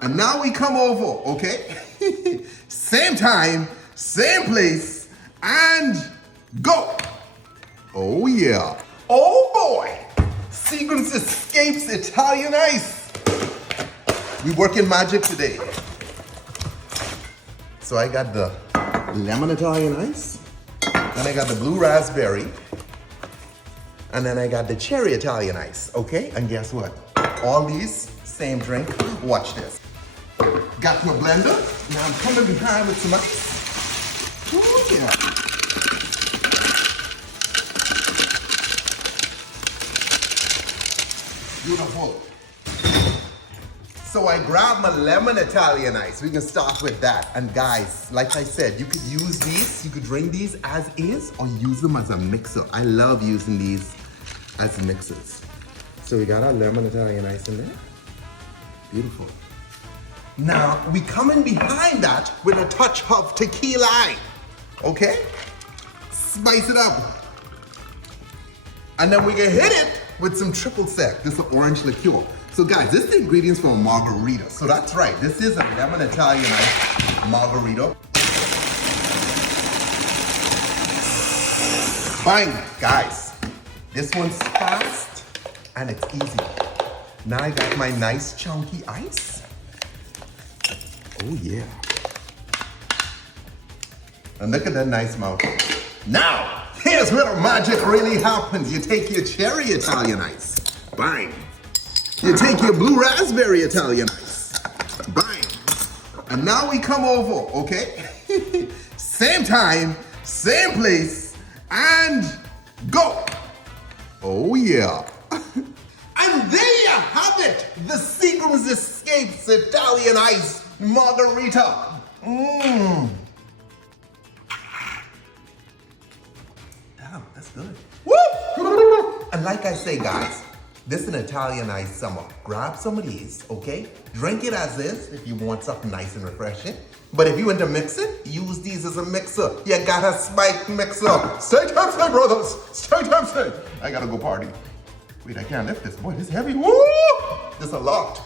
And now we come over, okay? Same time, same place, and go. Oh yeah. Oh boy. Seagram's Escapes Italian Ice. We working magic today. So I got the lemon Italian ice, and I got the blue raspberry, and then I got the cherry Italian ice, okay? And guess what? All these, same drink. Watch this. Got my blender. Now I'm coming behind with some ice. Oh yeah. Beautiful. So I grabbed my lemon Italian ice. We can start with that. And guys, like I said, you could use these, you could drink these as is or use them as a mixer. I love using these as mixers. So we got our lemon Italian ice in there. Beautiful. Now, we come in behind that with a touch of tequila, okay? Spice it up. And then we can hit it with some triple sec. This is orange liqueur. So guys, this is the ingredients for a margarita. So that's right, this is a lemon Italian ice margarita. Bang, guys. This one's fast and it's easy. Now I got my nice chunky ice. Oh yeah. And look at that nice mouth. Now, here's where the magic really happens. You take your cherry Italian ice. Bang. You take your blue raspberry Italian ice. Bang. And now we come over, okay? Same time, same place, and go. Oh yeah. And there you have it. The Seagram's Escapes Italian Ice Margarita. Mmm. Damn, that's good. Woo! And like I say, guys, this is an Italian ice summer. Grab some of these, okay? Drink it as is if you want something nice and refreshing. But if you want to mix it, use these as a mixer. You got a spike mixer. Stay Tipsy, brothers. Stay Tipsy. I gotta go party. Wait, I can't lift this. Boy, this is heavy. Woo! This is a lot.